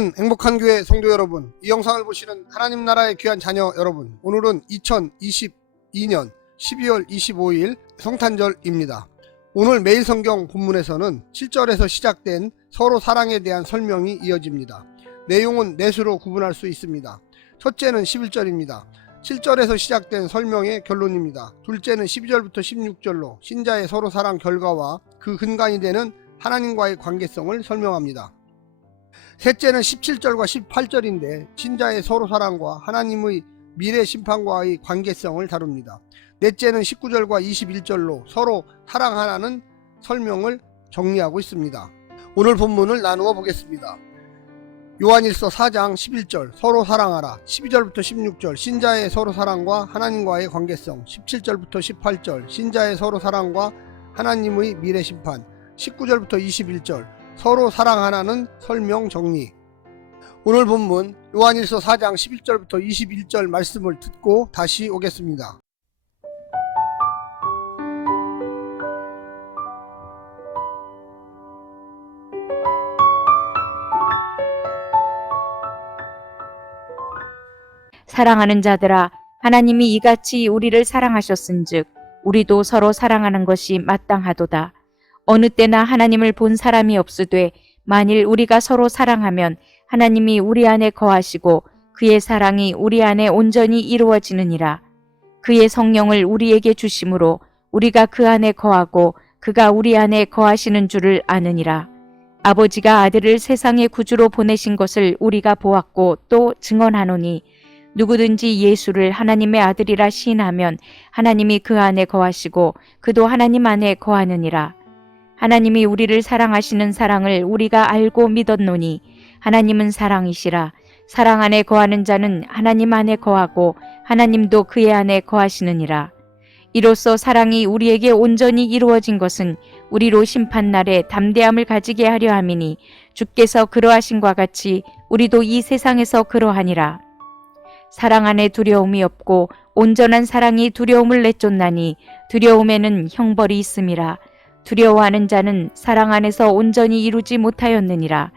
사랑하는 행복한 교회 성도 여러분, 이 영상을 보시는 하나님 나라의 귀한 자녀 여러분, 오늘은 2022년 12월 25일 성탄절입니다. 오늘 매일 성경 본문에서는 7절에서 시작된 서로 사랑에 대한 설명이 이어집니다. 내용은 넷으로 구분할 수 있습니다. 첫째는 11절입니다. 7절에서 시작된 설명의 결론입니다. 둘째는 12절부터 16절로 신자의 서로 사랑 결과와 그 근간이 되는 하나님과의 관계성을 설명합니다. 셋째는 17절과 18절인데 신자의 서로 사랑과 하나님의 미래 심판과의 관계성을 다룹니다. 넷째는 19절과 21절로 서로 사랑하라는 설명을 정리하고 있습니다. 오늘 본문을 나누어 보겠습니다. 요한일서 4장 11절 서로 사랑하라, 12절부터 16절 신자의 서로 사랑과 하나님과의 관계성, 17절부터 18절 신자의 서로 사랑과 하나님의 미래 심판, 19절부터 21절 서로 사랑하라는 설명 정리. 오늘 본문 요한일서 4장 11절부터 21절 말씀을 듣고 다시 오겠습니다. 사랑하는 자들아, 하나님이 이같이 우리를 사랑하셨은즉 우리도 서로 사랑하는 것이 마땅하도다. 어느 때나 하나님을 본 사람이 없으되 만일 우리가 서로 사랑하면 하나님이 우리 안에 거하시고 그의 사랑이 우리 안에 온전히 이루어지느니라. 그의 성령을 우리에게 주심으로 우리가 그 안에 거하고 그가 우리 안에 거하시는 줄을 아느니라. 아버지가 아들을 세상의 구주로 보내신 것을 우리가 보았고 또 증언하노니 누구든지 예수를 하나님의 아들이라 시인하면 하나님이 그 안에 거하시고 그도 하나님 안에 거하느니라. 하나님이 우리를 사랑하시는 사랑을 우리가 알고 믿었노니 하나님은 사랑이시라. 사랑 안에 거하는 자는 하나님 안에 거하고 하나님도 그의 안에 거하시느니라. 이로써 사랑이 우리에게 온전히 이루어진 것은 우리로 심판날에 담대함을 가지게 하려 함이니 주께서 그러하신과 같이 우리도 이 세상에서 그러하니라. 사랑 안에 두려움이 없고 온전한 사랑이 두려움을 내쫓나니 두려움에는 형벌이 있음이라. 두려워하는 자는 사랑 안에서 온전히 이루지 못하였느니라.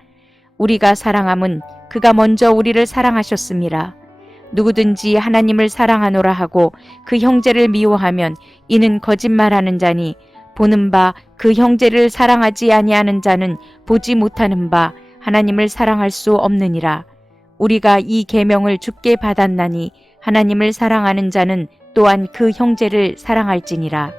우리가 사랑함은 그가 먼저 우리를 사랑하셨음이라. 누구든지 하나님을 사랑하노라 하고 그 형제를 미워하면 이는 거짓말하는 자니 보는 바 그 형제를 사랑하지 아니하는 자는 보지 못하는 바 하나님을 사랑할 수 없느니라. 우리가 이 계명을 주께 받았나니 하나님을 사랑하는 자는 또한 그 형제를 사랑할지니라.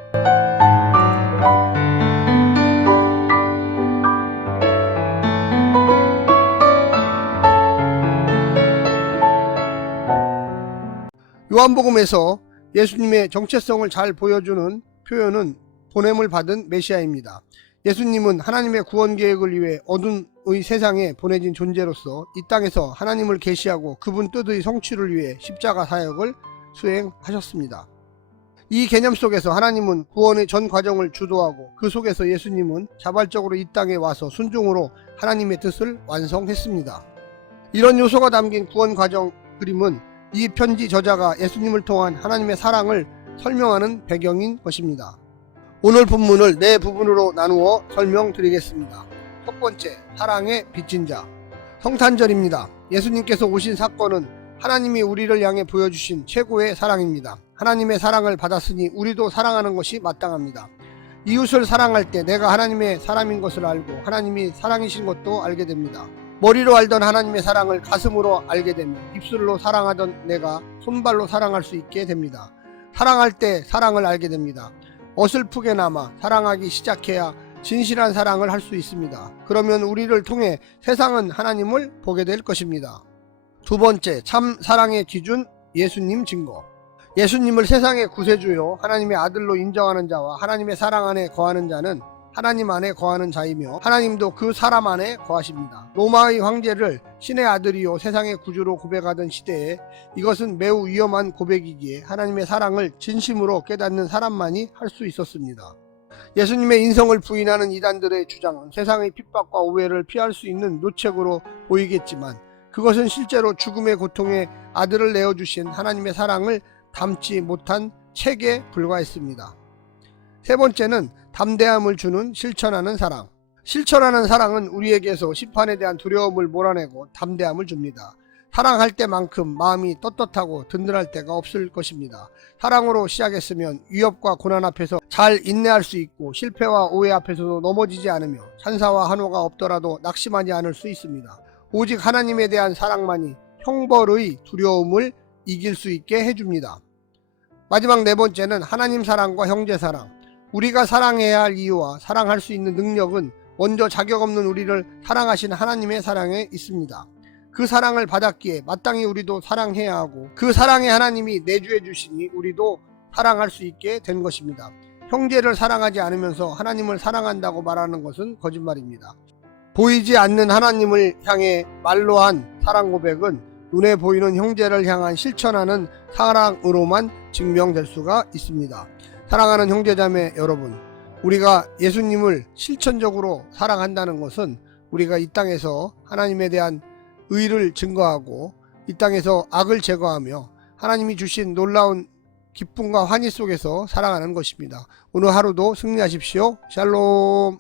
요한복음에서 예수님의 정체성을 잘 보여주는 표현은 보냄을 받은 메시아입니다. 예수님은 하나님의 구원 계획을 위해 어둠의 세상에 보내진 존재로서 이 땅에서 하나님을 계시하고 그분 뜻의 성취를 위해 십자가 사역을 수행하셨습니다. 이 개념 속에서 하나님은 구원의 전 과정을 주도하고 그 속에서 예수님은 자발적으로 이 땅에 와서 순종으로 하나님의 뜻을 완성했습니다. 이런 요소가 담긴 구원 과정 그림은 이 편지 저자가 예수님을 통한 하나님의 사랑을 설명하는 배경인 것입니다. 오늘 본문을 네 부분으로 나누어 설명드리겠습니다. 첫 번째, 사랑의 빚진 자. 성탄절입니다. 예수님께서 오신 사건은 하나님이 우리를 향해 보여주신 최고의 사랑입니다. 하나님의 사랑을 받았으니 우리도 사랑하는 것이 마땅합니다. 이웃을 사랑할 때 내가 하나님의 사람인 것을 알고 하나님이 사랑이신 것도 알게 됩니다. 머리로 알던 하나님의 사랑을 가슴으로 알게 되며 입술로 사랑하던 내가 손발로 사랑할 수 있게 됩니다. 사랑할 때 사랑을 알게 됩니다. 어설프게나마 사랑하기 시작해야 진실한 사랑을 할 수 있습니다. 그러면 우리를 통해 세상은 하나님을 보게 될 것입니다. 두 번째, 참 사랑의 기준, 예수님 증거. 예수님을 세상의 구세주요 하나님의 아들로 인정하는 자와 하나님의 사랑 안에 거하는 자는 하나님 안에 거하는 자이며 하나님도 그 사람 안에 거하십니다. 로마의 황제를 신의 아들이요 세상의 구주로 고백하던 시대에 이것은 매우 위험한 고백이기에 하나님의 사랑을 진심으로 깨닫는 사람만이 할 수 있었습니다. 예수님의 인성을 부인하는 이단들의 주장은 세상의 핍박과 오해를 피할 수 있는 묘책으로 보이겠지만 그것은 실제로 죽음의 고통에 아들을 내어주신 하나님의 사랑을 담지 못한 책에 불과했습니다. 세 번째는 담대함을 주는 실천하는 사랑. 실천하는 사랑은 우리에게서 심판에 대한 두려움을 몰아내고 담대함을 줍니다. 사랑할 때만큼 마음이 떳떳하고 든든할 때가 없을 것입니다. 사랑으로 시작했으면 위협과 고난 앞에서 잘 인내할 수 있고 실패와 오해 앞에서도 넘어지지 않으며 찬사와 한호가 없더라도 낙심하지 않을 수 있습니다. 오직 하나님에 대한 사랑만이 형벌의 두려움을 이길 수 있게 해줍니다. 마지막 네 번째는 하나님 사랑과 형제 사랑. 우리가 사랑해야 할 이유와 사랑할 수 있는 능력은 먼저 자격 없는 우리를 사랑하신 하나님의 사랑에 있습니다. 그 사랑을 받았기에 마땅히 우리도 사랑해야 하고 그 사랑의 하나님이 내주해 주시니 우리도 사랑할 수 있게 된 것입니다. 형제를 사랑하지 않으면서 하나님을 사랑한다고 말하는 것은 거짓말입니다. 보이지 않는 하나님을 향해 말로 한 사랑 고백은 눈에 보이는 형제를 향한 실천하는 사랑으로만 증명될 수가 있습니다. 사랑하는 형제자매 여러분, 우리가 예수님을 실천적으로 사랑한다는 것은 우리가 이 땅에서 하나님에 대한 의를 증거하고 이 땅에서 악을 제거하며 하나님이 주신 놀라운 기쁨과 환희 속에서 살아가는 것입니다. 오늘 하루도 승리하십시오. 샬롬.